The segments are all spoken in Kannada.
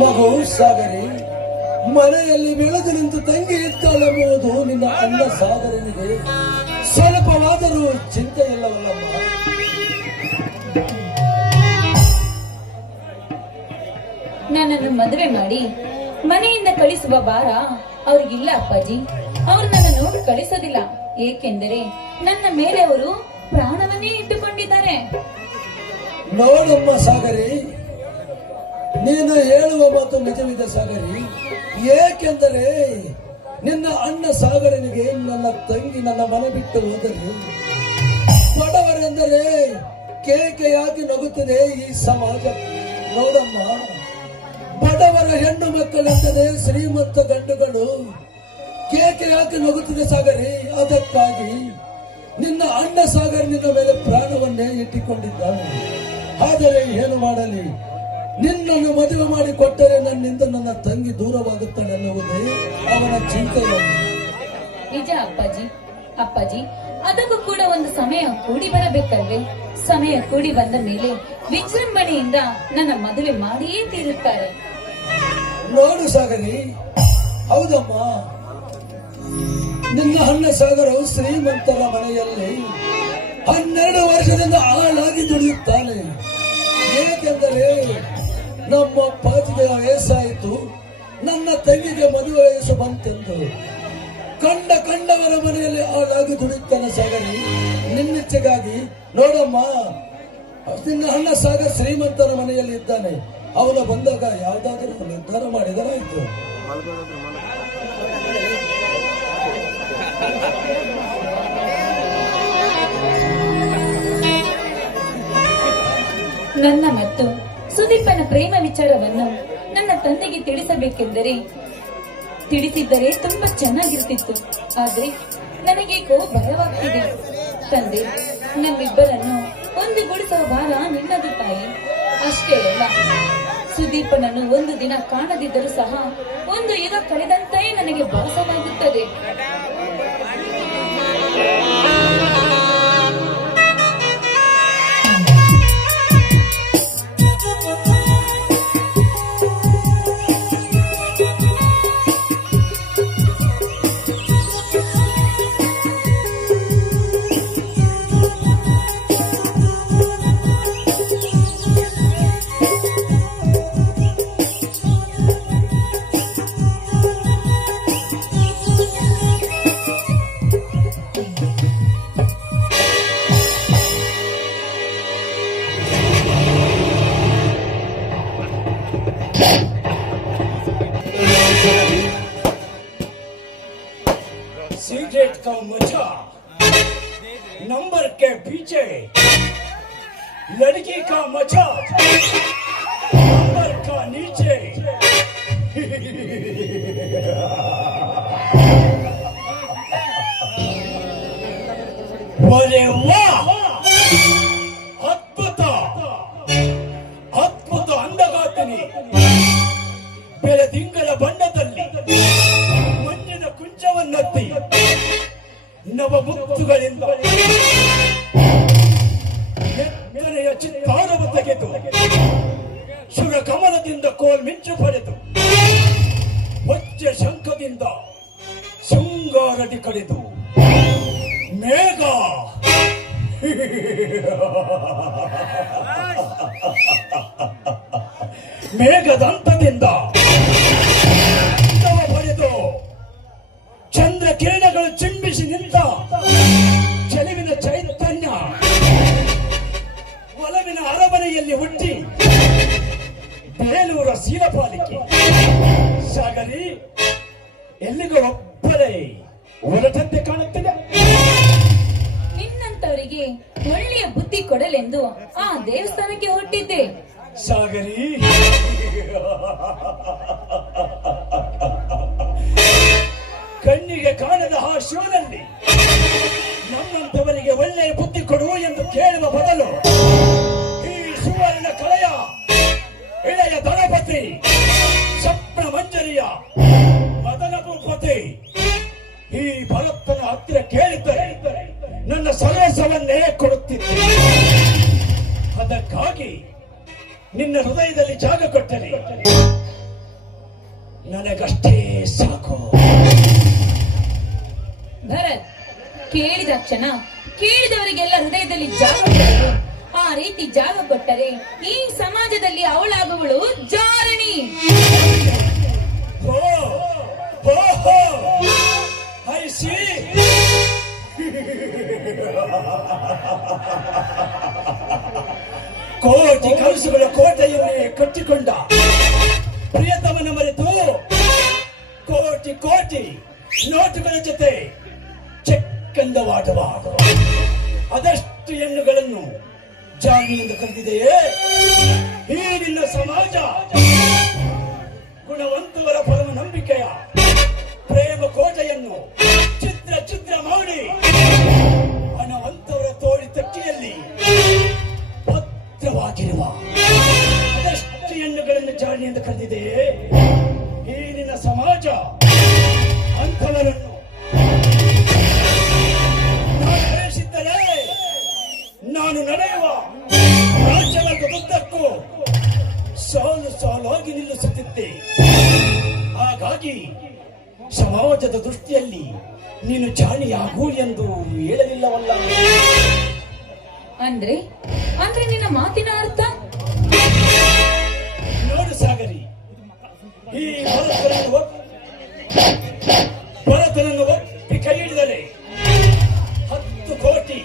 ಮಗು ಸಾಗರಿ, ಮನೆಯಲ್ಲಿ ಬೆಳೆದು ನಿಂತು ತಂಗಿ ಇದ್ದಾಳೆಂಬುದು ನಿನ್ನ ಅಣ್ಣ ಸಾಗರನಿಗೆ ಸ್ವಲ್ಪವಾದರೂ ಚಿಂತೆ ಇಲ್ಲವಲ್ಲಮ್ಮ. ನನ್ನನ್ನು ಮದುವೆ ಮಾಡಿ ಮನೆಯಿಂದ ಕಳಿಸುವ ಭಾರ ಅವ್ರಿಗಿಲ್ಲ ಅಪ್ಪಾಜಿ. ಅವರು ನನ್ನ ನೋಡಿ ಕಳಿಸೋದಿಲ್ಲ, ಏಕೆಂದರೆ ನನ್ನ ಮೇಲೆ ಅವರು ಪ್ರಾಣವನ್ನೇ ಇಟ್ಟುಕೊಂಡಿದ್ದಾರೆ. ನೋಡಮ್ಮ ಸಾಗರಿ, ನೀನು ಹೇಳುವ ಮಾತು ನಿಜವಿದೆ ಸಾಗರಿ. ಏಕೆಂದರೆ ನಿನ್ನ ಅಣ್ಣ ಸಾಗರನಿಗೆ ನನ್ನ ತಂಗಿ ನನ್ನ ಮನೆ ಬಿಟ್ಟು ಹೋದರೆ ಬಡವರೆಂದರೆ ಕೇಕೆಯಾಗಿ ನಗುತ್ತದೆ ಈ ಸಮಾಜ. ನೋಡಮ್ಮ, ಬಡವರ ಹೆಣ್ಣು ಮಕ್ಕಳೆಂದರೆ ಶ್ರೀಮಂತ ಗಂಡುಗಳು ಕೇಕೆಯಾಗಿ ನಗುತ್ತದೆ ಸಾಗರಿ. ಅದಕ್ಕಾಗಿ ನಿನ್ನ ಅಣ್ಣ ಸಾಗರ್ ನಿನ್ನ ಮೇಲೆ ಪ್ರಾಣವನ್ನೇ ಇಟ್ಟುಕೊಂಡಿದ್ದಾನೆ. ಆದರೆ ಏನು ಮಾಡಲಿ, ನಿನ್ನನ್ನು ಮದುವೆ ಮಾಡಿ ಕೊಟ್ಟರೆ ನನ್ನಿಂದ ನನ್ನ ತಂಗಿ ದೂರವಾಗುತ್ತಾಳೆ ಎನ್ನುವುದೇ ಅವನ ಚಿಂತೆಯನ್ನು. ನಿಜ ಅಪ್ಪಾಜಿ, ಅದಕ್ಕೂ ಕೂಡ ಒಂದು ಸಮಯ ಕೂಡಿ ಬರಬೇಕಲ್ವೇ? ಸಮಯ ಕೂಡಿ ಬಂದ ಮೇಲೆ ವಿಜೃಂಭಣೆಯಿಂದ ನನ್ನ ಮದುವೆ ಮಾಡಿಯೇ ತೀರುತ್ತಾರೆ. ನೋಡು ಸಾಗರಿ, ಹೌದಮ್ಮ, ನಿನ್ನ ಅಣ್ಣ ಸಾಗರವು ಶ್ರೀಮಂತರ ಮನೆಯಲ್ಲಿ 12 ವರ್ಷದಿಂದ ಆಳಾಗಿ ದುಡಿಯುತ್ತಾನೆ. ಏಕೆಂದರೆ ನಮ್ಮ ಅಪ್ಪಾಜಿಗೆ ವಯಸ್ಸಾಯಿತು, ನನ್ನ ತಂಗಿಗೆ ಮದುವೆ ವಯಸ್ಸು ಬಂತೆಂದು ಕಂಡವರ ಮನೆಯಲ್ಲಿ ಆಳಾಗಿ ದುಡಿಯುತ್ತಾನೆ ಸಾಗರಿ. ನಿನ್ನಿಚ್ಛೆಗಾಗಿ ನೋಡಮ್ಮ, ನಿನ್ನ ಅಣ್ಣ ಸಾಗರ್ ಶ್ರೀಮಂತರ ಮನೆಯಲ್ಲಿ ಇದ್ದಾನೆ. ಅವನು ಬಂದಾಗ ಯಾವುದಾದ್ರೂ ನಿರ್ಧಾರ ಮಾಡಿದರಾಯ್ತು. ನನ್ನ ಮತ್ತು ಸುದೀಪನ ಪ್ರೇಮ ವಿಚಾರವನ್ನು ನನ್ನ ತಂದೆಗೆ ತಿಳಿಸಿದ್ದರೆ ತುಂಬಾ ಚೆನ್ನಾಗಿರ್ತಿತ್ತು. ಆದ್ರೆ ನನಗೇಕೋ ಭಯವಾಗ್ತಿದೆ. ತಂದೆ, ನಮ್ಮಿಬ್ಬರನ್ನು ಒಂದುಗೂಡಿಸುವ ಭಾರ ನಿನ್ನದು ತಾಯಿ. ಅಷ್ಟೇ ಅಲ್ಲ, ಸುದೀಪನನ್ನು ಒಂದು ದಿನ ಕಾಣದಿದ್ದರೂ ಸಹ ಒಂದು ಯುಗ ಕಳೆದಂತೆಯೇ ನನಗೆ ಭಾಸವಾಗುತ್ತದೆ. सिगरेट का मजा, नंबर के पीछे लड़की का मजा, नंबर का नीचे। अरे वाह, अद्भुत अद्भुತ ಅಂದಗಾತಿನಿ. ಬೆಳದಿಂಗಳ ಬಣ್ಣದಲ್ಲಿ ಮಂಜಿನ ಕುಂಚವನ್ನತ್ತಿ ನವಮುತ್ತುಗಳಿಂದ ಎತ್ತರೆಯ ಚಿತ್ತಾರವು ತೆಗೆದು ಶುರ ಕಮಲದಿಂದ ಕೋಲ್ಮಿಂಚು ಪಡೆದು ವಜ್ರ ಶಂಖದಿಂದ ಶೃಂಗಾರದಿ ಕಡೆದು ಮೇಘ ಮೇಘದಂತದಿಂದ ಪಡೆದು ಚಂದ್ರ ಕಿರಣಗಳು ಚಿಂಬಿಸಿ ನಿಂತ ಚೆಲುವಿನ ಚೈತನ್ಯ ಒಲವಿನ ಅರಮನೆಯಲ್ಲಿ ಹುಟ್ಟಿ ಬೇಲೂರ ಶೀಲಪಾಲಿಕೆ ಸಾಗರಿ ಎಲ್ಲಿಗಳೊಬ್ಬರೇ ಹೊರಟಂತೆ ಕಾಣುತ್ತಿದೆ. ನಿನ್ನಂತವರಿಗೆ ಒಳ್ಳೆಯ ಬುದ್ಧಿ ಕೊಡಲೆಂದು ಆ ದೇವಸ್ಥಾನಕ್ಕೆ ಹೊರಟಿದ್ದೆ ಸಾಗರಿ. ಕಣ್ಣಿಗೆ ಕಾಣದ ಆ ಶಿವನಲ್ಲಿ ನಮ್ಮಂತವರಿಗೆ ಒಳ್ಳೆಯ ಬುದ್ಧಿ ಕೊಡು ಎಂದು ಕೇಳುವ ಬದಲು ಈ ಸುವರ್ಣ ಕಲೆಯ ಇಳೆಯ ದಳಪತಿ ಸ್ವಪ್ನ ಮಂಜರಿಯ ಮದನ ಭೂಪತಿ ಈ ಭರತನ ಹತ್ತಿರ ಕೇಳಿದ್ದರೆ ನನ್ನ ಸರ್ವಸ್ವವನ್ನೇ ಕೊಡುತ್ತಿದ್ದೆ. ಅದಕ್ಕಾಗಿ ನಿನ್ನ ಹೃದಯದಲ್ಲಿ ಜಾಗ ಕೊಟ್ಟರೆ ನನಗಷ್ಟೇ ಸಾಕು. ಭರತ್, ಕೇಳಿದ ಕ್ಷಣ ಕೇಳಿದವರಿಗೆಲ್ಲ ಹೃದಯದಲ್ಲಿ ಜಾಗ ಕೊಡಲು, ಆ ರೀತಿ ಜಾಗ ಕೊಟ್ಟರೆ ಈ ಸಮಾಜದಲ್ಲಿ ಅವಳಾಗುವಳು ಜಾರಣಿ. I see. ಕೋಟಿ ಕನಸುಗಳ ಕೋಟೆಯನ್ನೇ ಕಟ್ಟಿಕೊಂಡ ಪ್ರಿಯತಮನ ಮರೆತು ಕೋಟಿ ಕೋಟಿ ನೋಟುಗಳ ಜೊತೆ ಚೆಕ್ಕಂದವಾಡುವ ಅದಷ್ಟು ಹೆಣ್ಣುಗಳನ್ನು ಜಾಣಿ ಎಂದು ಕರೆದಿದೆಯೇ ಈ ನಿನ್ನ ಸಮಾಜ. ಗುಣವಂತವರ ಪರಮ ನಂಬಿಕೆಯ ಪ್ರೇಮ ಕೋಟೆಯನ್ನು ಚಿತ್ರ ಚಿತ್ರ ಮಾಡಿ ಹಣವಂತವರ ತೋಳಿ ತಟ್ಟಿಯಲ್ಲಿ ಭದ್ರವಾಗಿರುವ ಅದಷ್ಟು ಹೆಣ್ಣುಗಳನ್ನು ಜಾಣಿ ಎಂದು ಕರೆದಿದೆಯೇ ಈ ನಿನ್ನ ಸಮಾಜ. ಅಂಥವರನ್ನು ನಾನು ಬಯಸಿದ್ದರೆ ನಾನು ನಡೆಯುವ ರಾಜ್ಯವರ್ಗದುದ್ದಕ್ಕೂ ಸಾಲು ಸಾಲಾಗಿ ನಿಲ್ಲಿಸುತ್ತಿದ್ದೆ. ಹಾಗಾಗಿ ಸಮಾಜದ ದೃಷ್ಟಿಯಲ್ಲಿ ನೀನು ಜಾಣಿಯಾಗು ಎಂದು ಹೇಳಲಿಲ್ಲವಲ್ಲ. ಅಂದ್ರೆ ನಿನ್ನ ಮಾತಿನ ಅರ್ಥ? ನೋಡು ಸಾಗರಿ, ಈ ಭರತನನ್ನು ಒಪ್ಪಿ ಕೈ ಹಿಡಿದರೆ 10 ಕೋಟಿ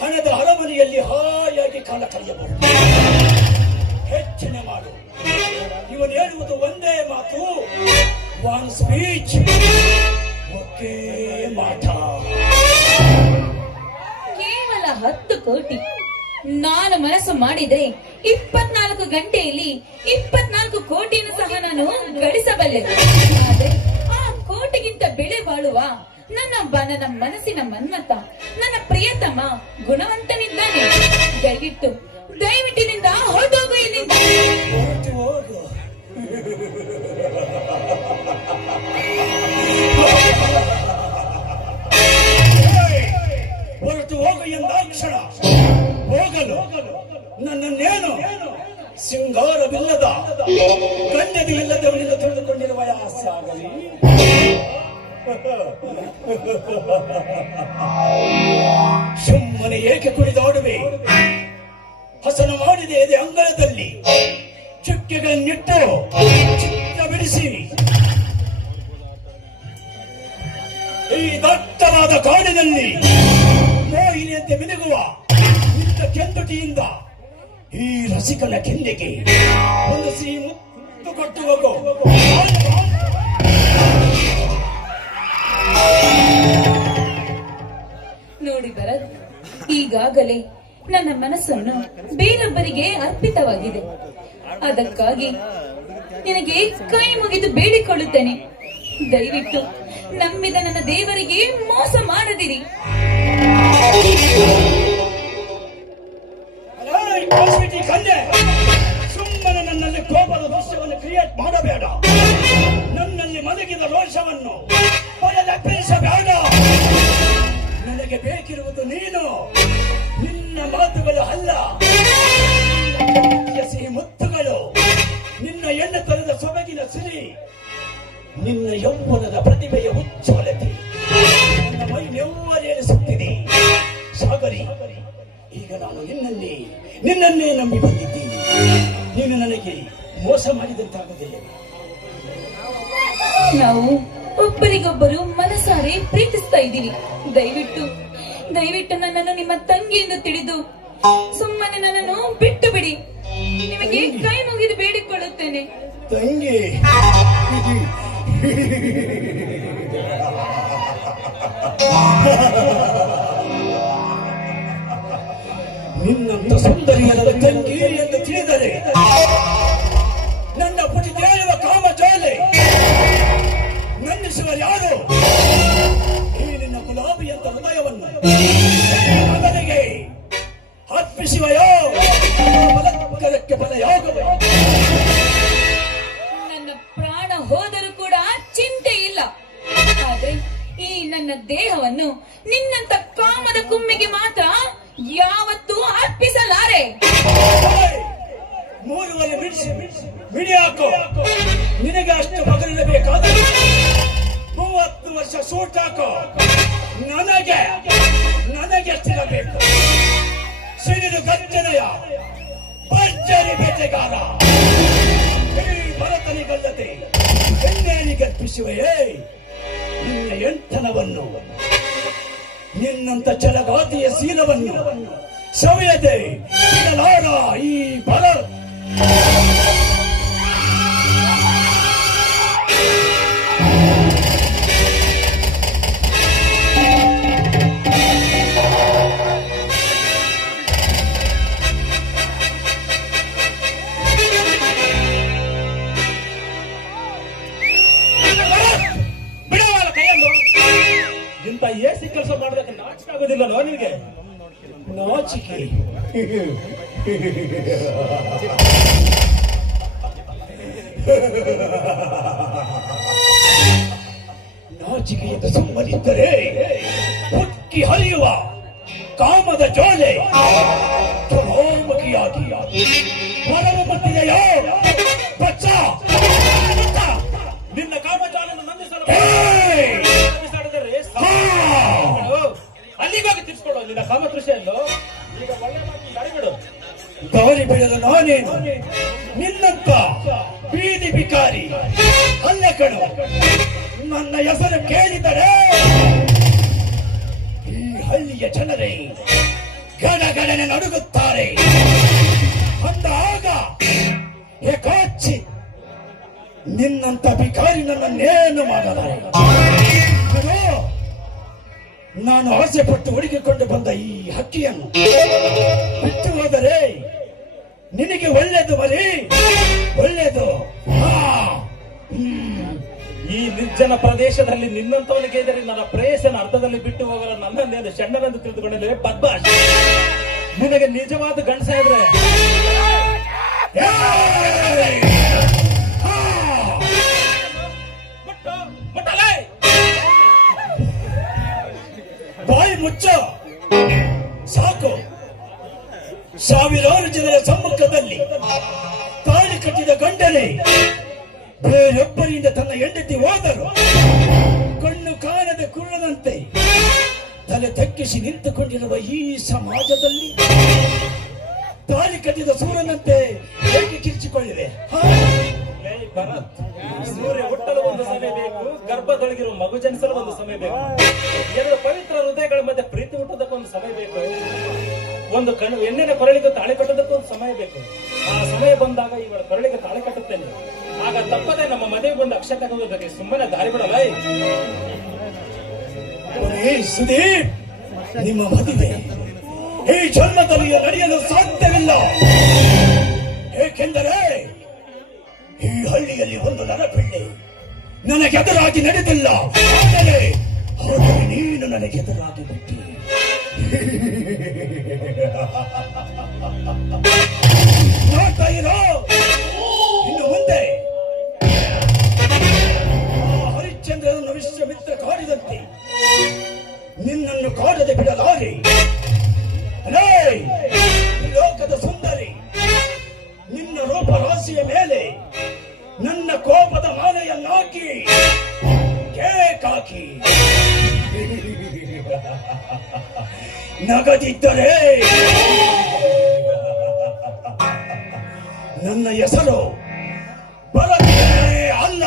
ಹಣದ ಅರಮನೆಯಲ್ಲಿ ಹಾಯಾಗಿ ಕಾಲ ಕಳೆಯಬಹುದು. ಹೆಚ್ಚಿನ ಮಾಡು. ಇವನು ಹೇಳುವುದು ಒಂದೇ ಮಾತು, ಒನ್ ಸ್ಪೀಚ್, ಒಕ್ಕೇ ಮಾಟ. ಕೇವಲ 10 ಕೋಟಿ. ನಾನು ಮನಸ್ಸು ಮಾಡಿದ್ರೆ 24 ಗಂಟೆಯಲ್ಲಿ 24 ಕೋಟಿಯನ್ನು ಸಹ ನಾನು ಗಳಿಸಬಲ್ಲೆ. ಆದ್ರೆ ಆ ಕೋಟಿಗಿಂತ ಬೆಲೆ ಬಾಳುವ ನನ್ನ ಮನಸ್ಸಿನ ಮನ್ಮತ, ನನ್ನ ಪ್ರಿಯತಮ ಗುಣವಂತನಿದ್ದಾನೆ. ದಯವಿಟ್ಟಿನಿಂದ ಹೊರಟೋಗು ಇಲ್ಲಿಂದ. ಹೊರಟು ಹೋಗು ಎಂದಾಕ್ಷಣ ಹೋಗಲು ನನ್ನನ್ನೇನು ಸಿಂಗಾರವಿಲ್ಲದ ಗಂಡದಿಲ್ಲದವನಿಂದ ತಿಳಿದುಕೊಂಡಿರುವ ಆಸೆ ಆಗಲಿ. ಸುಮ್ಮನೆ ಏಕೆ ಕುಣಿದಾಡುವೆ? ಹಸನ ಮಾಡಿದೆ ಎದೆ ಅಂಗಳದಲ್ಲಿ ಚುಕ್ಕೆಗಳನ್ನಿಟ್ಟು ಚಿತ್ರ ಬಿಡಿಸಿ ಈ ದಟ್ಟವಾದ ಕಾಡಿನಲ್ಲಿ ಮೋಹಿನಿಯಂತೆ ಮಿನುಗುವ ನಿಂತ ಕೆಂದುಟಿಯಿಂದ ಈ ರಸಿಕನ ಕೆನ್ನೆಗೆ ಒಂದು ಸಿಹಿ ಮುತ್ತು ಕೊಟ್ಟು ಹೋಗು. ನೋಡಿ ಭರತ್, ಈಗಾಗಲೇ ನನ್ನ ಮನಸ್ಸನ್ನು ಬೇರೊಬ್ಬರಿಗೆ ಅರ್ಪಿತವಾಗಿದೆ. ಅದಕ್ಕಾಗಿ ನಿನಗೆ ಕೈ ಮುಗಿದು ಬೇಡಿಕೊಳ್ಳುತ್ತೇನೆ, ದಯವಿಟ್ಟು ನಂಬಿದ ನನ್ನ ದೇವರಿಗೆ ಮೋಸ ಮಾಡದಿರಿ. ಸುಮ್ಮನೆ ನನ್ನಲ್ಲಿ ಕೋಪದ ದೃಶ್ಯವನ್ನು ಕ್ರಿಯೇಟ್ ಮಾಡಬೇಡ. ನನ್ನಲ್ಲಿ ಮಲಗಿದ ರೋಷವನ್ನು ಬಯಲಪ್ಪಿಸಬೇಡ. ನನಗೆ ಬೇಕಿರುವುದು ನೀನು, ನಿನ್ನ ಮಾತುಗಳು ಅಲ್ಲ. ಸಿಹಿ ಮುತ್ತುಗಳು, ನಿನ್ನ ಎಣ್ಣೆ ತರದ ಸೊಬಗಿನ ಸಿರಿ, ನಿನ್ನ ಯೌವನದ ಪ್ರತಿಭೆಯ ಉಜ್ವಲತೆ ನನ್ನ ಮೈ ನೆವ್ವರೇರಿಸುತ್ತಿದೆ. ಸಾಗರಿ, ಈಗ ನಾನು ನಿನ್ನನ್ನೇ ನಂಬಿ ಬಂದಿದ್ದೀನಿ. ನೀನು ನನಗೆ ಮೋಸ ಮಾಡಿದಂತಾಗುವುದಿಲ್ಲ. ನಾವು ಒಬ್ಬರಿಗೊಬ್ಬರು ಮನಸಾರೆ ಪ್ರೀತಿಸ್ತಾ ಇದ್ದೀವಿ. ದಯವಿಟ್ಟು ನನ್ನನ್ನು ನಿಮ್ಮ ತಂಗಿ ಎಂದು ತಿಳಿದು ಸುಮ್ಮನೆ ನನ್ನನ್ನು ಬಿಟ್ಟು ಬಿಡಿ. ನಿಮಗೆ ಕೈ ಮುಗಿದು ಬೇಡಿಕೊಳ್ಳುತ್ತೇನೆ. ತಂಗಿ, ನಿನ್ನಂತ ಸುಂದರಿಯರ ತಂಗಿ ಎಂದು ತಿಳಿದರೆ ನನ್ನ ಪುಟಿ ತೇಳುವ ಕಾಮಜಾಲೆ ನಂದಿಸುವ ಯಾರು? ಈ ನಿನ್ನ ಗುಲಾಬಿ ಅಂತ ಹೃದಯವನ್ನು ಮಗನಿಗೆ ಅರ್ಪಿಸುವೆಯೋ? ಬಲಕ್ಕೆ ಬಲೆಯಾಗುವೆ. ನನ್ನ ಪ್ರಾಣ ಹೋದರೂ ಕೂಡ ಚಿಂತೆ ಇಲ್ಲ. ಆದ್ರೆ ಈ ನನ್ನ ದೇಹವನ್ನು ನಿನ್ನಂತ ಕಾಮದ ಕುಮ್ಮಿಗೆ ಮಾತ್ರ ಯಾವತ್ತೂ ಅರ್ಪಿಸಲಾರೆ. ಮಿಡಿ ಹಾಕು. ನಿನಗೆ ಅಷ್ಟು ಮಗನಿರಬೇಕಾದ್ರೆ 30 ವರ್ಷ ಸೂಟ್ ಹಾಕು. ನನಗೆ ಎಷ್ಟಿರಬೇಕು? ಸಿಡಿದು ಗರ್ಜನೆಯ ಭರ್ಜರಿ ಬೇಟೆಗಾರ ಈ ಭರತನಿಗಲ್ಲದೆ ಹೆಣ್ಣೇನಿಗೆ ಅರ್ಪಿಸುವೆಯೇ ನಿನ್ನ ಎಂಟನವನ್ನು, ನಿನ್ನಂತ ಛಲಗಾತಿಯ ಶೀಲವನ್ನು ಸವಿಯದೆ ಬಿಡಲಾರ ಈ ಭರತ್. ಬಿಡವಲ್ಲ ಕೈಯನ್ನು. ಇಂಥ ಏಸಿ ಕೆಲಸ ಮಾಡೋದಕ್ಕೆ ನಾಚಿಕೆ ಆಗೋದಿಲ್ಲನೋ ನಿನಗೆ? ನಾಚಿಕೆ ನಾಚಿಕೆಯಿಂದ ಸುಮ್ಮನಿದ್ದರೆ ಹುಕ್ಕಿ ಹರಿಯುವ ಕಾಮದ ಜೋಲೆ ಚಲೋಮುಖಿಯಾಗಿ ಹೊರವು ಮತ್ತಿದೆಯೋ ಬಚ್ಚ. ನಿನ್ನ ಕಾಮಜಾಲನ್ನು ನಂದಿಸಲು ಏಯ್! ನಂದಿಸಾಡಿದರೆ ಅಲ್ಲಿಗಾಗಿ ತಿರ್ಸ್ಕೊಳ್ಳೋ ನಿನ್ನ ಕಾಮತೃಷೆಯನ್ನು. ಈಗ ಒಳ್ಳೆ ಮಾತು ದಾರಿಬಿಡು. ದಾರಿ ಬೆಳೆದ ನಾನೇನು ನಿನ್ನಂತ ಬೀದಿ ಬಿಕಾರಿ ಅಲ್ಲ ಕಣು. ನನ್ನ ಹೆಸರು ಕೇಳಿದರೆ ಈ ಹಳ್ಳಿಯ ಜನರೇ ಗಡಗಡನೆ ನಡುಗುತ್ತಾರೆ. ಅಂದಾಗ ಏಕಾಚಿ ನಿನ್ನಂತ ಬಿಕಾರಿ ನನ್ನನ್ನೇನು ಮಾಡಲಾರೆ. ನಾನು ಆಸೆ ಪಟ್ಟು ಹುಡುಕಿಕೊಂಡು ಬಂದ ಈ ಹಕ್ಕಿಯನ್ನು ಬಿಟ್ಟು ಹೋದರೆ ನಿನಗೆ ಒಳ್ಳೆಯದು ಬರೀ ಒಳ್ಳೆಯದು. ಈ ನಿರ್ಜನ ಪ್ರದೇಶದಲ್ಲಿ ನಿನ್ನಂತವನಿಗೆ ಇದ್ದರೆ ನನ್ನ ಪ್ರೇಯಸನ ಅರ್ಥದಲ್ಲಿ ಬಿಟ್ಟು ಹೋಗಲು ನನ್ನನ್ನೇನು ಷಂಡನೆಂದು ತಿಳಿದುಕೊಂಡರೆ ಬದ್ಮಾಶ್. ನಿನಗೆ ನಿಜವಾದ ಗಂಡಸ ಇದ್ರೆ ಬಾಯಿ ಮುಚ್ಚ ಸಾಕು. ಸಾವಿರಾರು ಜನರ ಸಮ್ಮುಖದಲ್ಲಿ ತಾಳಿ ಕಟ್ಟಿದ ಗಂಡನೇ ಬೇರೊಬ್ಬರಿಂದ ತನ್ನ ಹೆಂಡತಿ ಹೋದರು ಕಣ್ಣು ಕಾಣದ ಕುರುಳದಂತೆ ತಲೆ ತಗ್ಗಿಸಿ ನಿಂತುಕೊಂಡಿರುವ ಈ ಸಮಾಜದಲ್ಲಿ ತಾಳಿ ಕಟ್ಟಿದ ಸೂರ್ಯನಂತೆ ಹೇಗೆ ಕಿರಿಚಿಕೊಳ್ಳಿದೆ? ಭರತ್, ಸೂರ್ಯ ಹುಟ್ಟಲು ಒಂದು ಸಮಯ ಬೇಕು, ಗರ್ಭದೊಳಗಿರುವ ಮಗು ಜನಿಸಲು ಒಂದು ಸಮಯ ಬೇಕು, ಎರಡು ಪವಿತ್ರ ಹೃದಯಗಳ ಮಧ್ಯೆ ಪ್ರೀತಿ ಹುಟ್ಟೋದಕ್ಕೆ ಒಂದು ಸಮಯ ಬೇಕು, ಒಂದು ಹೆಣ್ಣಿನ ಕೊರಳಿಗೆ ತಾಳಿ ಕಟ್ಟೋದಕ್ಕೆ ಒಂದು ಸಮಯ ಬೇಕು. ಆ ಸಮಯ ಬಂದಾಗ ಇವಳ ಕೊರಳಿಗೆ ತಾಳಿ ಕಟ್ಟುತ್ತೇನೆ. ಆಗ ತಪ್ಪದೆ ನಮ್ಮ ಮದುವೆ ಬಂದು ಅಕ್ಷತೆ ತಗೋದಕ್ಕೆ ಸುಮ್ಮನೆ ದಾರಿ ಬಿಡಲ್ಲ. ಸುದೀಪ್, ನಿಮ್ಮ ಮದುವೆ ಈ ಜನ್ಮದಲ್ಲಿ ನಡೆಯಲು ಸಾಧ್ಯವಿಲ್ಲ. ಏಕೆಂದರೆ ಈ ಹಳ್ಳಿಯಲ್ಲಿ ಒಂದು ನರಪಿಳ್ಳಿ ನನಗೆದುರಾಗಿ ನಡೆದಿಲ್ಲ. ಆದರೆ ನೀನು ನನಗೆದುರಾಗಿ ಬಿಟ್ಟಿ. ನೋಡ್ತಾ ಇರೋ, ಇನ್ನು ಮುಂದೆ ಹರಿಶ್ಚಂದ್ರನನ್ನು ವಿಶ್ವಮಿತ್ರ ಕಾಡಿದಂತೆ ನಿನ್ನನ್ನು ಕಾಡದೆ ಬಿಡಲಾರೆ. ಲೋಕದ ಸುಂದರಿ, ನಿನ್ನ ರೂಪ ರಾಶಿಯ ಮೇಲೆ ನನ್ನ ಕೋಪದ ಮಾಲೆಯನ್ನಾಕಿ ಕೇಕಾಕಿ ನಗದಿದ್ದರೆ ನನ್ನ ಹೆಸರು ಬರದೇ ಅಲ್ಲ.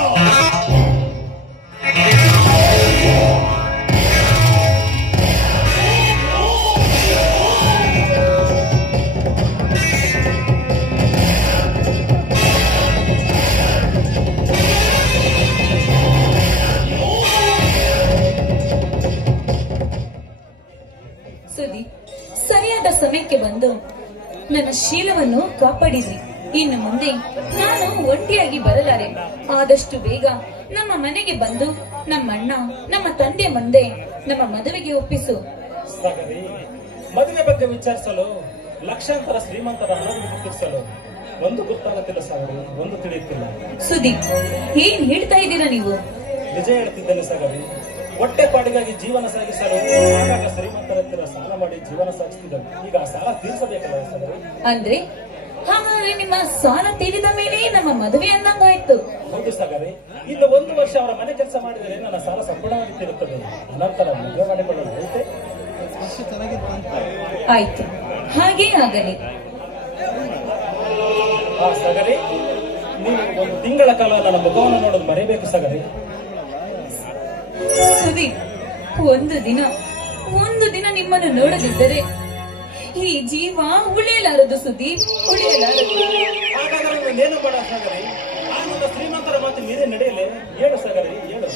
ಸುದಿ, ಸರಿಯಾದ ಸಮಯಕ್ಕೆ ಬಂದು ನನ್ನ ಶೀಲವನ್ನು ಕಾಪಾಡಿದ್ರಿ. ಇನ್ನು ಮುಂದೆ ನಾನು ಒಂಟಿಯಾಗಿ ಬರಲಾರೆ. ಆದಷ್ಟು ಬೇಗ ನಮ್ಮ ಮನೆಗೆ ಬಂದು ನಮ್ಮ ಅಣ್ಣ ನಮ್ಮ ತಂದೆ ಮುಂದೆ ನಮ್ಮ ಮದುವೆಗೆ ಒಪ್ಪಿಸು. ಸಾಗರಿ, ಮದುವೆ ಬಗ್ಗೆ ವಿಚಾರಿಸಲು ಲಕ್ಷಾಂತರ ಶ್ರೀಮಂತರ ಹಣವನ್ನು ಗುರುತಿಸಲು ಒಂದು ಗೊತ್ತಾಗುತ್ತಿಲ್ಲ ಸಾಗರಿ, ಒಂದು ತಿಳಿಯುತ್ತಿಲ್ಲ. ಸುದಿ, ಏನ್ ಹೇಳ್ತಾ ಇದ್ದೀರಾ ನೀವು? ನಿಜ ಹೇಳ್ತಿದ್ದೇನೆ ಸಾಗರಿ. ಹೊಟ್ಟೆಪಾಡಿಗಾಗಿ ಜೀವನ ಸಾಗಿಸಲು ಆಗಾಗ ಶ್ರೀಮಂತರ ಹತ್ತಿರ ಸಾಲ ಮಾಡಿ ಜೀವನ ಸಾಗಿಸ್ತಿದ್ದರು. ಈಗ ಆ ಸಾಲ ತೀರಿಸಬೇಕಲ್ಲ ಸಾಗರಿ. ಅಂದ್ರೆ ಹಾಗಾದ್ರೆ ಹಾಗಾದ್ರೆ ನಿಮ್ಮ ಸಾಲ ತೀರಿದ ಮೇಲೆ ನಮ್ಮ ಮದುವೆ ಅಂದಂಗಾಯ್ತು. ಹೌದು ಸಾಗರಿ, ಇನ್ನು 1 ವರ್ಷ ಅವರ ಮನೆ ಕೆಲಸ ಮಾಡಿದರೆ ನನ್ನ ಸಾಲ ಸಂಪೂರ್ಣವಾಗಿ ತೀರುತ್ತದೆ. ಅನಂತರ ಮದುವೆ ಮಾಡಿಕೊಳ್ಳಲು ಐತೆ. ಆಯ್ತು, ಹಾಗೇ ಆಗಲಿ. ಸಾಗರಿ, ನೀವು 1 ತಿಂಗಳ ಕಾಲ ನನ್ನ ಮುಖವನ್ನು ನೋಡೋದು ಮರೆಯಬೇಕು ಸಾಗರಿ. ಸುದೀಪ್, ಒಂದು ದಿನ ನಿಮ್ಮನ್ನು ನೋಡದಿದ್ದರೆ ಈ ಜೀವ ಉಳಿಯಲಾರದು ಸುದೀಪ್, ಉಳಿಯಲಾರದು. ಹಾಗಾದ್ರೆ ನೀನೇನು ಮಾಡ ಸಾಗರಿ? ಆ ನನ್ನ ಶ್ರೀಮಂತರ ಮಾತು ಮೀರೇ ನಡೆಯಲೇ. ಹೇಳು ಸಾಗರಿ, ಹೇಳು.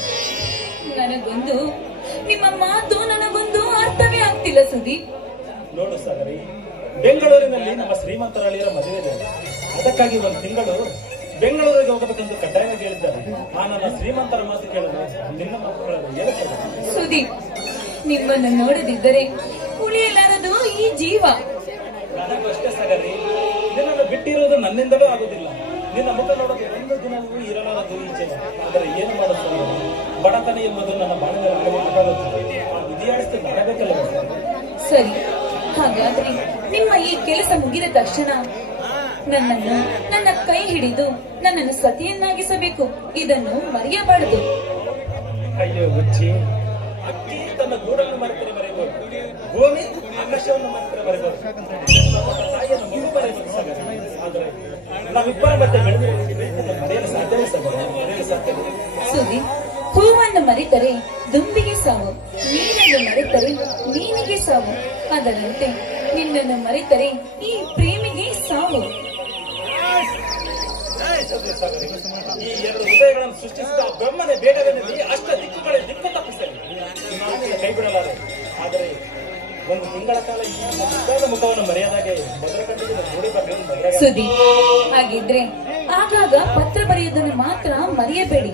ನಿಮ್ಮ ಮಾತು ನನಗೊಂದು ಅರ್ಥವೇ ಆಗ್ತಿಲ್ಲ ಸುದೀಪ್. ನೋಡು ಸಾಗರಿ, ಬೆಂಗಳೂರಿನಲ್ಲಿ ನಮ್ಮ ಶ್ರೀಮಂತರ ಅಳಿಯರ ಮದುವೆ ಇದೆ. ಅದಕ್ಕಾಗಿ 1 ತಿಂಗಳು ಬೆಂಗಳೂರಿಗೆ ಹೋಗಬೇಕೆಂದು ಕಡ್ಡಾಯವಾಗಿ ಹೇಳಿದ್ದಾರೆ. ಆ ನನ್ನ ಶ್ರೀಮಂತರ ಮಾತು ಕೇಳಲು ನಿನ್ನ ಮಾತುಗಳನ್ನು ಹೇಳುತ್ತದೆ. ಸುದೀಪ್, ನಿಮ್ಮನ್ನು ನೋಡದಿದ್ದರೆ ಉಳಿಯಲಾರದು ಈ ಜೀವ. ನನಗೂ ಅಷ್ಟೇ ಸಾಗರಿ, ನಿನ್ನನ್ನು ಬಿಟ್ಟಿರುವುದು ನನ್ನಿಂದಲೂ ಆಗುದಿಲ್ಲ. ನಿನ್ನ ಮುಖ ನೋಡೋದು 1 ದಿನವೂ ಇರಲಾರದು ಈ ಜೀವ. ಆದರೆ ಏನು ಮಾಡುತ್ತದೆ? ಬಡತನ ಎಂಬುದು ನನ್ನ ಬಾಳಿನಲ್ಲಿ ವಿಧಿಯಾಡಿಸಿ ಮಾಡಬೇಕಲ್ಲ. ಸರಿ, ಹಾಗಾದ್ರೆ ನಿಮ್ಮ ಈ ಕೆಲಸ ಮುಗಿದ ತಕ್ಷಣ ನನ್ನ ಕೈ ಹಿಡಿದು ನನ್ನನ್ನು ಸತಿಯನ್ನಾಗಿಸಬೇಕು. ಇದನ್ನು ಮರೆಯಬಾರದು. ಅಯ್ಯೋ ಹುಚ್ಚಿ, ಅಕ್ಕಿ ತನ್ನ ಗೂಡನ್ನು ಮರೆತರೆ ಮರೆಯಬಹುದು, ಭೂಮಿ ಆಕಾಶವನ್ನು ಮರೆತರೆ ಮರೆಯಬಹುದು, ತಾಯಿಯನ್ನು ಮಗು ಮರೆಯಬಹುದು ಸಾಗರಿ. ಆದರೆ ನಾವಿಬ್ಬರ ಮಧ್ಯೆ ಮರೆಯಲು ಸಾಧ್ಯವೇ ಸಾಗರಿ, ಮರೆಯಲು ಸಾಧ್ಯವೇ. ಸುದಿ, ಹೂವನ್ನು ಮರೆತರೆ ದುಂಬಿಗೆ ಸಾವು, ನೀರನ್ನು ಮರೆತರೆ ಮೀನಿಗೆ ಸಾವು. ಅದರಂತೆ ನಿನ್ನನ್ನು ಮರೆತರೆ ಈ ಪ್ರೇಮಿಗೆ ಸಾವು. ಈ 2 ಹೃದಯಗಳನ್ನು ಸೃಷ್ಟಿಸಿದ ಬ್ರಹ್ಮನೇ ಬೇಡವೆನಲ್ಲಿ ಅಷ್ಟ ದಿಕ್ಕುಗಳೇ ದಿಕ್ಕು ತಪ್ಪಿಸಲಿ. ನಾನು ಕೈ ಬಿಡಲಾರೆ. ಆದರೆ 1 ತಿಂಗಳ ಕಾಲ ಈ ಮುದ್ದಾದ ಮುಖವನ್ನು ಮರೆಯದಾಗೆ ಮೊದಲ ಕಂಡಿಗೆ ನೋಡಿ ಬರಬೇಕು. ಸುದಿ, ಹಾಗಿದ್ರೆ ಆಗಾಗ ಪತ್ರ ಬರೆಯುವುದನ್ನು ಮಾತ್ರ ಮರೆಯಬೇಡಿ.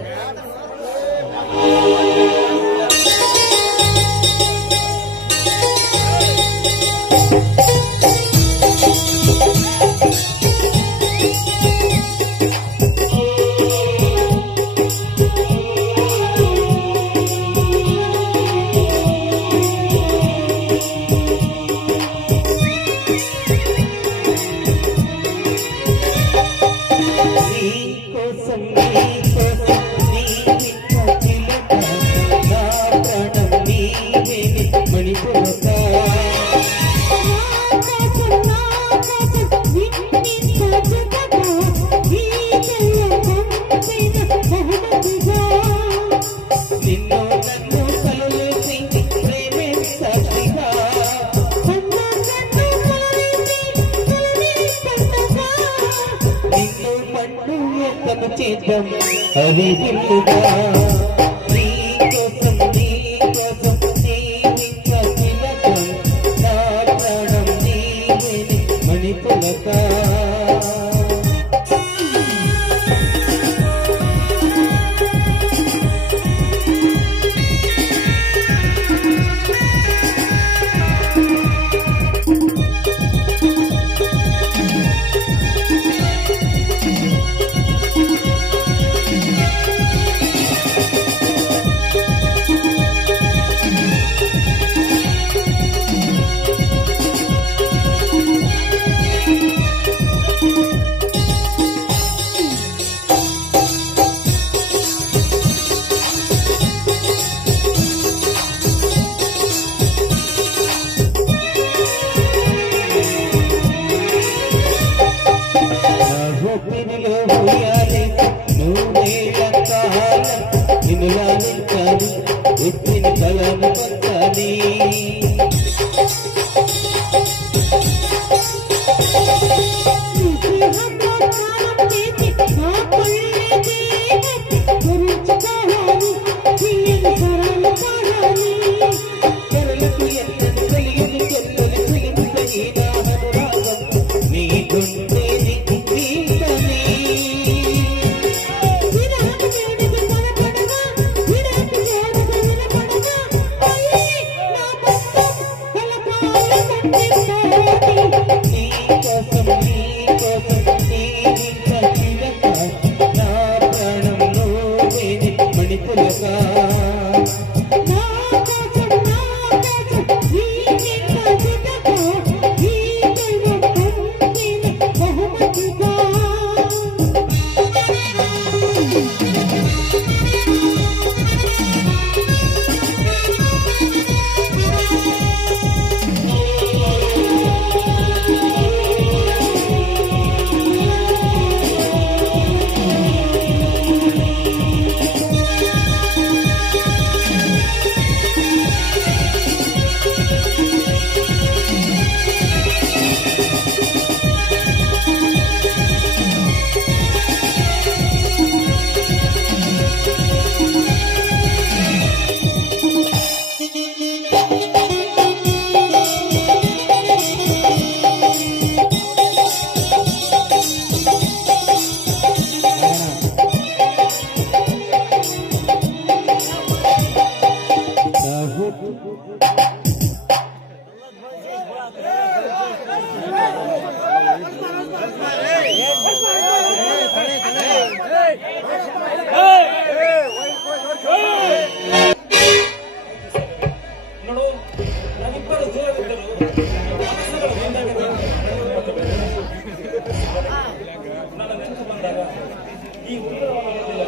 ಈ ಉತ್ತರವನ್ನು ಹೊಂದಿಲ್ಲ.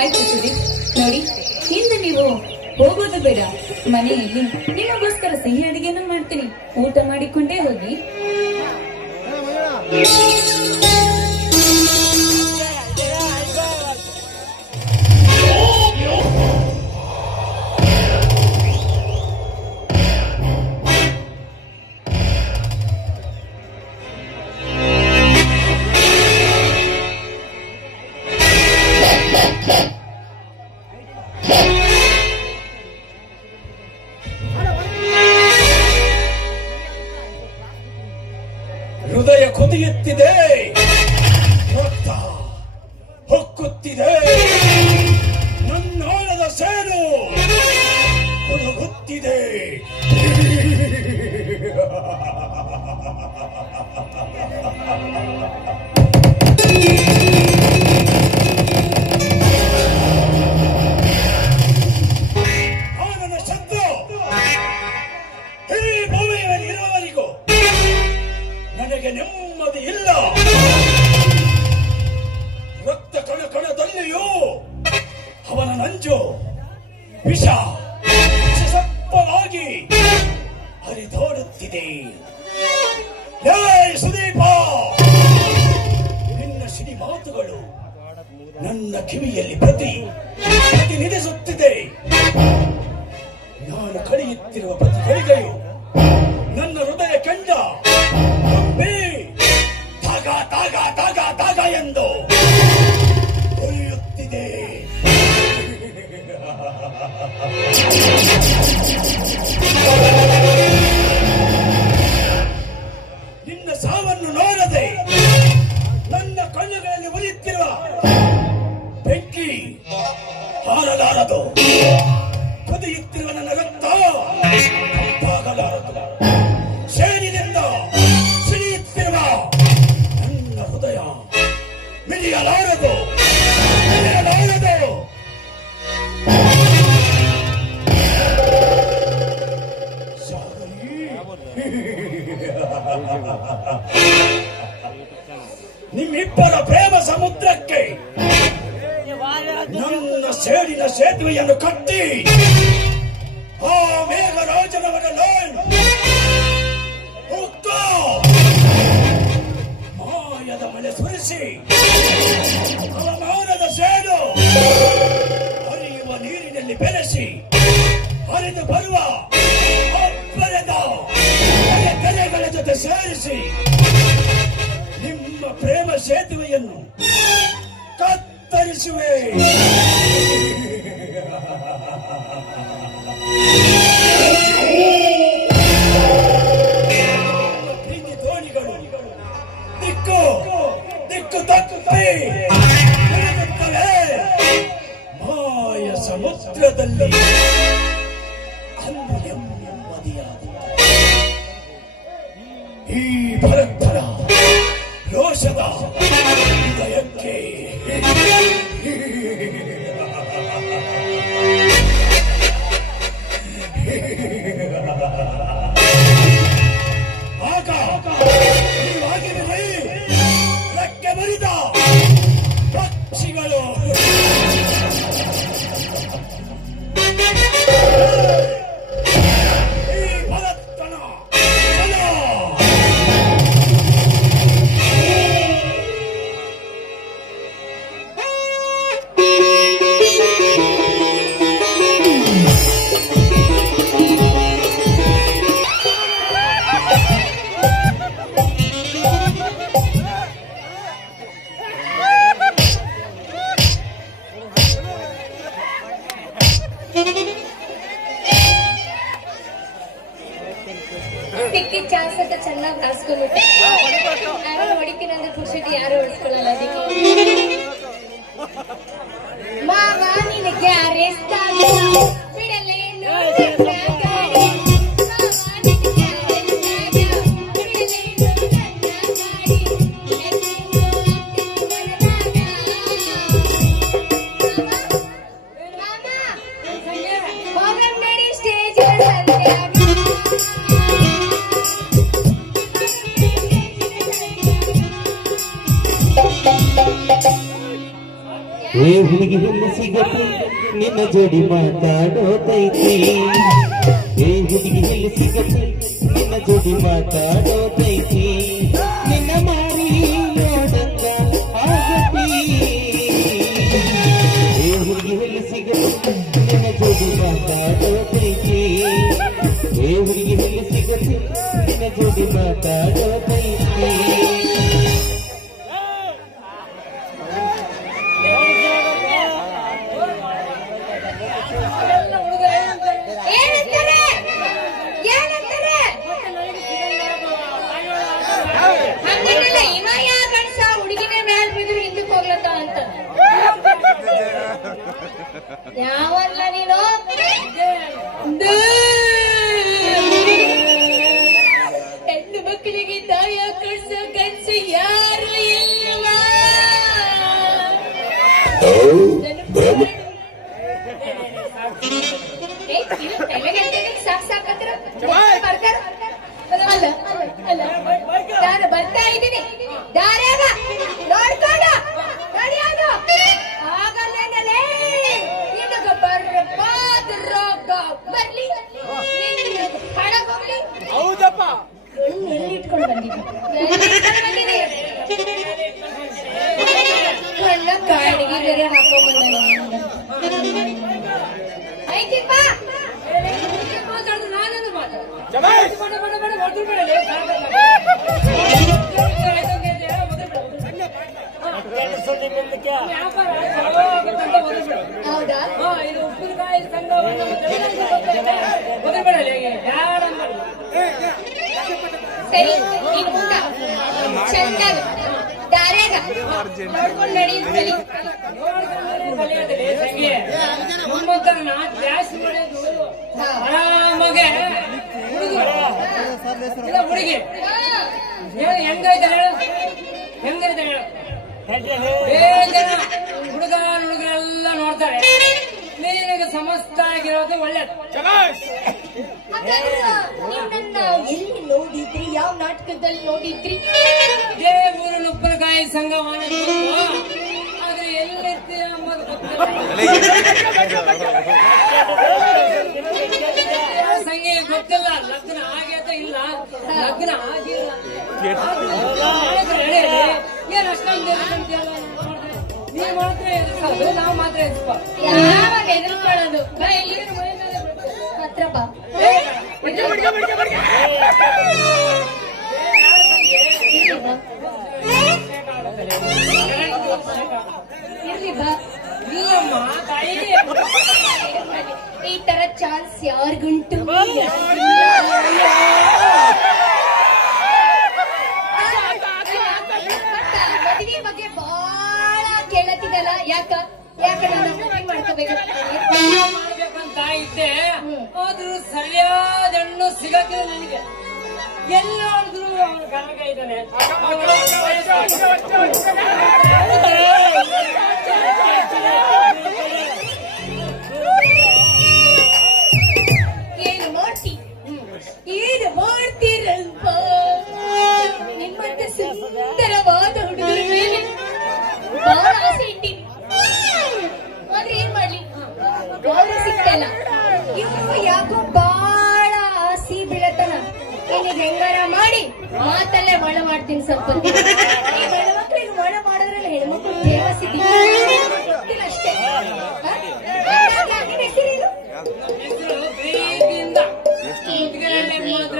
ಆಯ್ತು ಸುದೀಪ್, ನೋಡಿ ಇಂದು ನೀವು ಹೋಗೋದು ಬೇಡ. ಮನೆಯಲ್ಲಿ ನಿಮಗೋಸ್ಕರ ಸಿಹಿ ಅಡಿಗೆಯನ್ನು ಮಾಡ್ತೀನಿ, ಊಟ ಮಾಡಿಕೊಂಡೇ ಹೋಗಿ. ಹೃದಯ ಕುದಿಯುತ್ತಿದೆ, ರಕ್ತ ಹೊಕ್ಕುತ್ತಿದೆ, ನನ್ನಾಳದ ಸೇಡು ಹುಡುಗುತ್ತಿದೆ. ಆನನ ಶತ್ರು ಈ ಭೂಮಿಯಲ್ಲಿ ಇರುವವರಿಗೂ ನನಗೆ ನೆಮ್ಮದಿ ಇಲ್ಲ. ರಕ್ತ ಕಣಕಣದಲ್ಲಿಯೂ ಅವನ ನಂಜು ವಿಷಸಪ್ಪವಾಗಿ ಹರಿದೋಡುತ್ತಿದೆ. ಲೇ ಸುದೀಪ, ನಿನ್ನ ಸಿಡಿ ಮಾತುಗಳು ನನ್ನ ಕಿವಿಯಲ್ಲಿ ಪ್ರತಿನಿಧಿಸುತ್ತಿದೆ. ನಾನು ಕಳೆಯುತ್ತಿರುವ ಪ್ರತಿ ಗಳಿಗೆಯು ನನ್ನ ಹೃದಯ ಕೆಂಡ ತಾಗ ತಾಗ ತಾಗ ತಾಗ ಎಂದು ಉರಿಯುತ್ತಿದೆ. ನಿನ್ನ ಸಾವನ್ನು ನೋಡದೆ ನನ್ನ ಕಣ್ಣುಗಳಲ್ಲಿ ಉರಿಯುತ್ತಿರುವ ಬೆಂಕಿ ಹಾರಲಾರದು. ಕುದಿಯುತ್ತಿರುವ ನನ್ನ ರಕ್ತ ತಂಪಾಗಲಾರದು. ಸೇನಿನಿಂದ ಸಿಡಿಯುತ್ತಿರುವ ನನ್ನ ಹೃದಯ ಮಿಡಿಯಲಾರದು. ನಿಮ್ಮಿಬ್ಬರ ಪ್ರೇಮ ಸಮುದ್ರಕ್ಕೆ ನನ್ನ ಸೇಡಿನ ಸೇತುವೆಯನ್ನು ಕಟ್ಟಿ ಆ ಮೇಘರಾಜನವರನ್ನು ಮಾಯದ ಮಳೆ ಸುರಿಸಿ ಅವಮಾನದ ಸೇಡು ಹರಿಯುವ ನೀರಿನಲ್ಲಿ ಬೆರೆಸಿ ಹರಿದು ಬರುವ ಅಬ್ಬರದ ಕೆರೆಗಳ ಜೊತೆ ಸೇರಿಸಿ ನಿಮ್ಮ ಪ್ರೇಮ ಸೇತುವೆಯನ್ನು ಕತ್ತರಿಸುವೆ. ಪ್ರೀತಿ ದೋಣಿಗಳು ದಿಕ್ಕು ದಿಕ್ಕು ತಪ್ಪಿ ಮುಳುಗುತ್ತವೆ ಮಾಯ ಸಮುದ್ರದಲ್ಲಿ. ಅಂದು ನೆಮ್ಮದಿಯಾದ ಈ ಭರತರ ರೋಷದ ಹೃದಯಕ್ಕೆ ಆಗ ನೀವಾಗಿರಲಿ ರೆಕ್ಕೆ ಬರಿದ ಪಕ್ಷಿಗಳು. ಈ ಭರತನ ಬಲ ಟಿಕ್ಕಿ ಚಾನ್ಸ್ ಅಂತ ಚೆನ್ನಾಗಿ ಹಾಸ್ಕೊಂಡ್ಬಿಟ್ಟೆ. ಯಾರು ಹೊಡಿತೀನಿ ಅಂದ್ರೆ ಖುಷಿಟಿ ಯಾರು ಹೊಡಿಸ್ಕೊಳ್ಳಲ್ಲ. ಅದಕ್ಕೆ ಮಾವ ನಿನಗೆ ಅರೆಸ್ಟ್ ಬಿಡಲೇನು ಸ್ಟೇಜ್ ಏ ಹುಡುಗಿ ಎಲ್ಲಿ ಸಿಗತ್ತೆ ನಿನ್ನ ಜೋಡಿ ಮಾತಾಡೋತೈತಿ ಏ ಹುಡುಗಿ ಎಲ್ಲಿ ಸಿಗತ್ತೆ ನಿನ್ನ ಜೋಡಿ ಮಾತಾಡೋತೈತಿ ನಿನ್ನ ಮಾರಿ ನೋಡಕ್ಕ ಆಗತಿ ಏ ಹುಡುಗಿ ಎಲ್ಲಿ ಸಿಗತ್ತೆ ನಿನ್ನ ಜೋಡಿ ಮಾತಾಡೋತೈತಿ ಏ ಹುಡುಗಿ ಎಲ್ಲಿ ಸಿಗತ್ತೆ ನಿನ್ನ ಜೋಡಿ ಮಾತಾಡೋತೈತಿ ಏನಂತಾರೆ ಏನಂತಾರೆ ಹಂಗೇನಿಲ್ಲ ಇವ ಯಾ ಗಂಡ್ಸ ಹುಡುಗಿನೇ ಮ್ಯಾಲ್ ಬಿದ್ರು ಹಿಂದಕ್ಕೆ ಹೋಗ್ಲತ್ತ ಅಂತ ಯಾವಲ್ಲ ನೀನು ಹೆಣ್ಣು ಮಕ್ಕಳಿಗೆ ತಾಯ ಕಳ್ಸೋ ಗಂಡ್ಸು ಯಾರು ಇಲ್ಲ ಸಾಕ್ ಸಾಕಂದ್ರ ಅಲ್ಲ ಅಲ್ಲ ನಾನು ಬರ್ತಾ ಇದ್ದೀನಿ ದಾರ್ಯಾಗ ನೋಡ್ಕೊಂಡ ನಡೆಯೋದು ಆಗಲ್ಲೇನಲೇ ನಿನಗ ಬರ್ಬಾದ ರೋಗ ಬರ್ಲಿ ಹಣಗೋಗ್ಲಿ ಹೌದಪ್ಪ ಎಲ್ಲಿಟ್ಕೊಂಡು ಬಂದಿದ್ದೀನಿ ಕಣ್ಣ ಕಾಡಿಗೆ ಬೇರೆ ಹಾಕೊಂಡ್ ಐತಿಪ್ಪ ಮಾತಾಡುದು ನಾನೊಂದು ಹೌದಾ ಇದು ಉಪ್ಪಿನಕಾಯಿ ಸಂಘ ಸರಿ ನೀನು ಮುಂದ ಚಂದಾಗ ದಾರ್ಯಾಗ ನೋಡ್ಕೊಂಡು ನಡೆಯುತ್ತಲಿ ಆರಾಮಾಗೆ ಹುಡುಗಿ ಹೆಂಗೈತೆ ಹೆಂಗೈತೆ ಜನ ಹುಡುಗರೆಲ್ಲ ನೋಡ್ತಾರೆ ನಿನಗೆ ಸಮಸ್ತ ಆಗಿರೋದು ಒಳ್ಳೇದು ನೀವು ನನ್ನ ಎಲ್ಲಿ ನೋಡಿದ್ರಿ ಯಾವ ನಾಟಕದಲ್ಲಿ ನೋಡಿದ್ರಿ ದೇವೂರು ಉಪ್ಪಿನಕಾಯಿ ಸಂಘವನ್ನು ಆದ್ರೆ ಎಲ್ಲಿರ್ತಿ ಅಂಬುದು ಸಂಘ ಗೊತ್ತಿಲ್ಲ ಲಗ್ನ ಆಗ್ಯತ ಇಲ್ಲ ಲಗ್ನ ಆಗಿಲ್ಲ ಏನ್ ಅಷ್ಟೊಂದು ನೀವ್ ಮಾತ್ರ ಎದುರಿಸೋದು ನಾವು ಮಾತ್ರ ಎದುರಿಸ್ಬ ಯಾವಾಗ ಎದುರ್ಕೊಳ್ಳೋದು ಹತ್ರಪ್ಪ ಇರ್ಲಿ ಬಾ ನೀಯಮ್ಮ ತಾಯಿ ಈ ತರ ಚಾನ್ಸ್ ಯಾರಿಗುಂಟು ಮದುವೆ ಬಗ್ಗೆ ಬಹಳ ಕೇಳತ್ತಿದಲ್ಲ ಯಾಕ ನಾನು ಮದುವೆ ಮಾಡ್ಬೇಕಂತ ಇದ್ದೆ ಆದ್ರೂ ಸರಿಯಾದ ಹೆಣ್ಣು ಸಿಗಕ್ಕಿಲ್ಲ ನನಗೆ ಎಲ್ಲ ನೋಡಿದ್ರು ಅವನು ಕನಕ ಇದ್ದಾನೆ ಏನು ಮಾಡ್ತೀರಲ್ಪ ನಿಮ್ಮಂತ ಸುಂದರವಾದ ಹುಡುಗರ ಮೇಲೆ ಬಹಳ ಆಸೆ ಇಟ್ಟಿನಿ ಆದ್ರೆ ಏನ್ ಮಾಡ್ಲಿ ಗೌರವ ಸಿಗ್ತಲ್ಲ ಇವ್ರು ಯಾಕೋ ಬಹಳ ಆಸೆ ಬೀಳತನ ಏನಿಗೆ ಹೆಂಗಾರ ಮಾಡಿ ಮಾತಲ್ಲೇ ಮಳ ಮಾಡ್ತೀನಿ ಸ್ವಲ್ಪ ಈ ಹೆಣ್ಮಕ್ಳಿಗೆ ಮಳ ಮಾಡಿದ್ರಲ್ಲ ಹೆಣ್ಮಕ್ಳು ದೇವಸಿ ಗೊತ್ತಿಲ್ಲ ಅಷ್ಟೇ ಹೆಸರೇನು ಪ್ರೀತಿಯಿಂದ ಮಾತ್ರ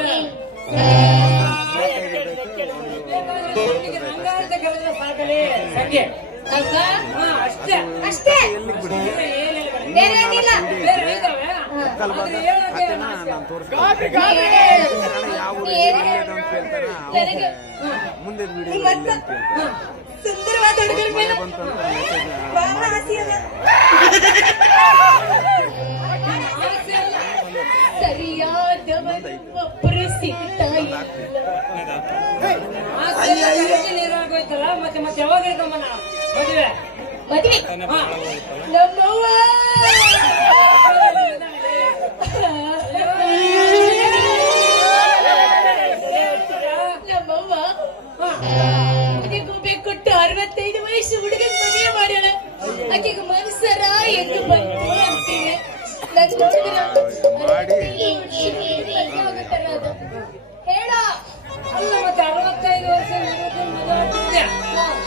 ರಂಗಾರದ ಕೆಲಸ ಸಾಕಲೇ ಸಂಖ್ಯೆ ಅಲ್ವಾ ಅಷ್ಟೇ ಅಷ್ಟೇ ಬೇರೆ ಏನಿಲ್ಲ ಬೇರೆ ಇದಾವೆ ಆದ್ರೆ ಹೇಳಕ್ಕೆ ಸುಂದರವಾದ ಹುಡುಗರ ಮೇಲೆ ಬಹಳ ಆಸೆ ಅದ ಸರಿಯಾದವರು ಒಬ್ಬರು ಸಿಗ್ತಾ ಇಲ್ಲ ನೀರಾಗೋಯ್ತಲ್ಲ ಮತ್ತೆ ಮತ್ತೆ ಯಾವಾಗ ಇರ್ಕಮ್ಮನ ಮದುವೆ ಮದುವೆ ಹಾ ನಮ್ಮವ್ವ ಮದುವೆ ಕೊಟ್ಟು 65 ವಯಸ್ಸು ಹುಡುಗನ್ ಮದುವೆ ಮಾಡ್ಯಾಳ ಆಕೆಗೆ ಮನ್ಸರ ಎಂದು ಬಂತು ಅಂತೀನಿ. ನನ್ ನೋಡಿದ್ರೆ ಆಗುತ್ತಲ್ಲ ಅದು. ಹೇಳ ಅಲ್ಲ ಮತ್ತೆ 65 ವರ್ಷ ಮದುವೆ ಆಗ್ತಿದ್ಯಾ?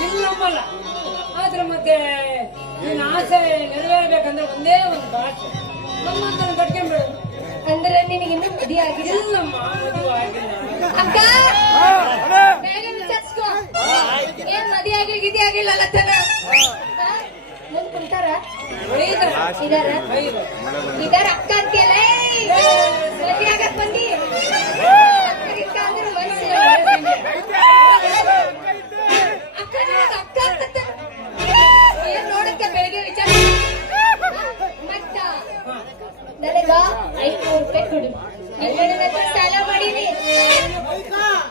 ಇಲ್ಲಮ್ಮಲ್ಲ. ಆದ್ರೆ ಮತ್ತೆ ನಿನ್ನ ಆಸೆ ನೆರವೇರ್ಬೇಕಂದ್ರೆ ಒಂದೇ ಒಂದು ಭಾಷೆ ನಮ್ಮಂತ ಕಟ್ಕೊಂಡ್ಬೇಡ. ಅಂದ್ರೆ ನಿನಗಿನ್ನೂ ಮದುವೆ ಆಗಿದೆ? ಇಲ್ಲಮ್ಮ, ಮದುವೆ ಆಗಿಲ್ಲ. ಅಕ್ಕ ಬೇಗ ವಿಚಾರಿಸ್ಕೊ. ಏನ್ ಮದುವೆ ಆಗಿಲ್ಲ ಆಗಿಲ್ಲ ಅಲ್ಲ ತನ ಮುಂದ್ ಕುಂತಾರ ಇದಾರ ಅಕ್ಕ ಅಂತೀಯಲ್ಲ. ಮದುವೆ ಆಗಕ್ ಬಂದಿ ಅಕ್ಕ ಅಂದ್ರೆ ಮನಸ್ಸಿಲ್ಲ. ಅಕ್ಕ ಅಕ್ಕ ಅಂತ ಏನ್ ನೋಡಕ್ಕೆ ಬೆಳಿಗ್ಗೆ ವಿಚಾರ ಮತ್ತ ನನಗ 500 ರೂಪಾಯಿ ಕೊಡು. ಸಾಲ ಮಾಡೀನಿ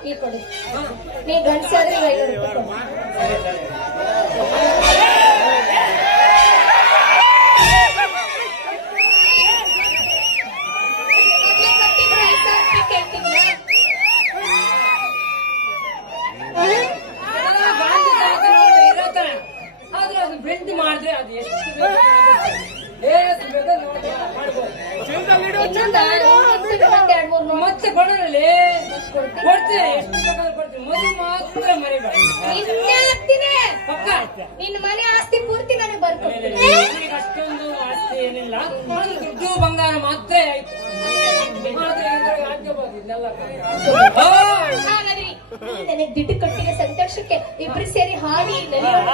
ಈ ಕೊಡು. ನೀ ಗಂಡಸಾದ್ರೆ 500 ರೂಪಾಯಿ ಕೊಡು. ಆದ್ರೆ ಅದು ಬೆಂಡ್ ಮಾಡಿದ್ರೆ ಅದು ಎಷ್ಟು ಬೇಕು ಮಾಡ್ಬೋದು. ಮತ್ತೆ ಕೊಡೋರಲ್ಲಿ ಕೊಡ್ತೇನೆ, ಎಷ್ಟು ಬೇಕಾದ್ರೂ ಕೊಡ್ತೀನಿ. ಮದುವೆ ಮಾತ್ರ ಮರಿಬೇಡ. ಪಕ್ಕ ನಿನ್ನ ಮನೆ ಆಸ್ತಿ ಪೂರ್ತಿ ನನಗೆ ಬರ್ಕೊಡ್ತೀನಿ. ಈಗ ಅಷ್ಟೊಂದು ಆಸ್ತಿ ಏನಿಲ್ಲ, ಅದು ದುಡ್ಡು ಬಂಗಾರ ಮಾತ್ರ ಆಯ್ತು. ಆಗ್ಬೋದು ಇಲ್ಲೆಲ್ಲ. ಹಾಗಾದ್ರೆ ನನಗೆ ದುಡ್ಡು ಕೊಟ್ಟಿರೋ ಸಂತೋಷಕ್ಕೆ ಇಬ್ರು ಸೇರಿ ಹಾಡಿ ನಲಿಯೋಣ.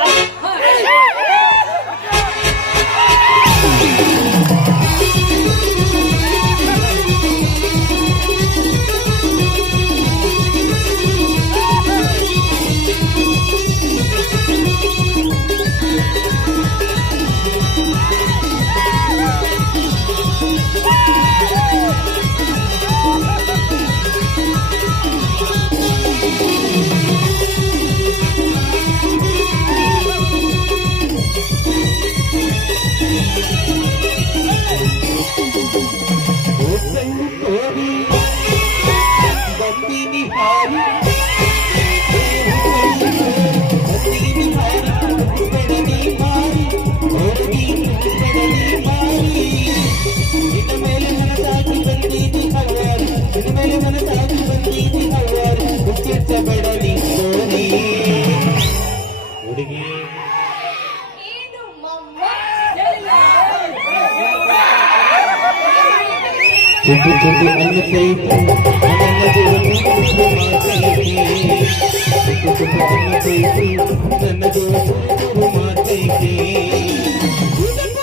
ಏನು ಮಮ್ಮ ಚುಟ್ಟು ಚುಟ್ಟು ಅನ್ನತೈತಿ ನನ್ನ ದೇವರು ಮಾತೈತಿ. ನನ್ನ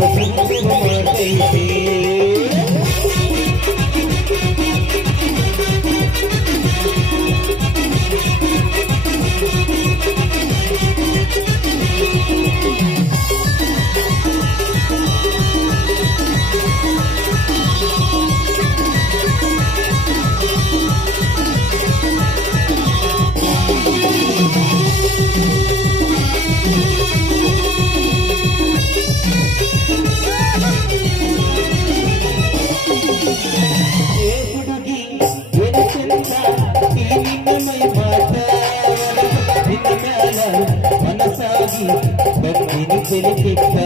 ದೇವರು ಮಾತೈತಿ. ಮನಸಾಗಿ ಬರ್ತೀನಿ ತಿಳಿಕಿಟ್ಟ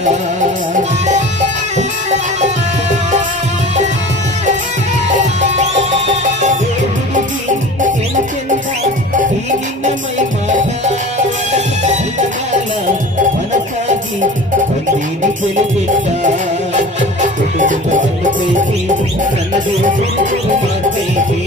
ಮನಸಾಗಿ ಬಂದೀನಿ ತಿಳಿಕಿಟ್ಟ ನನ್ನ ದೇವರು ಮಾತೈತಿ.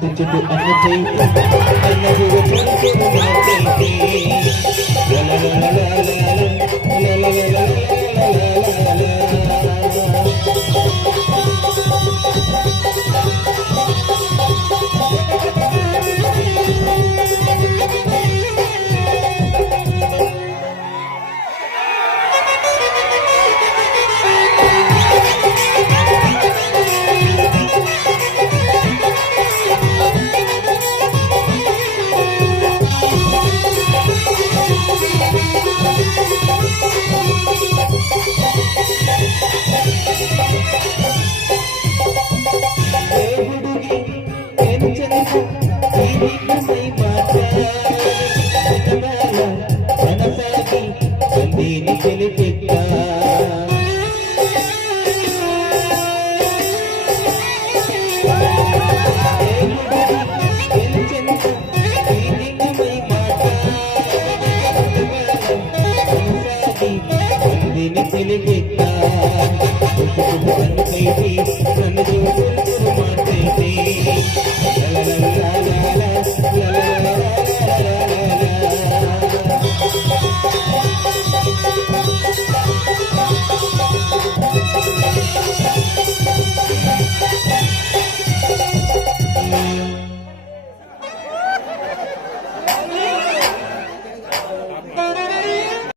ತುಚುಕು ಅನ್ನತೈತಿ ಅನ್ನದು ತುಚುಕು ಮಾಡ್ತೈತಿ ನನ್ನ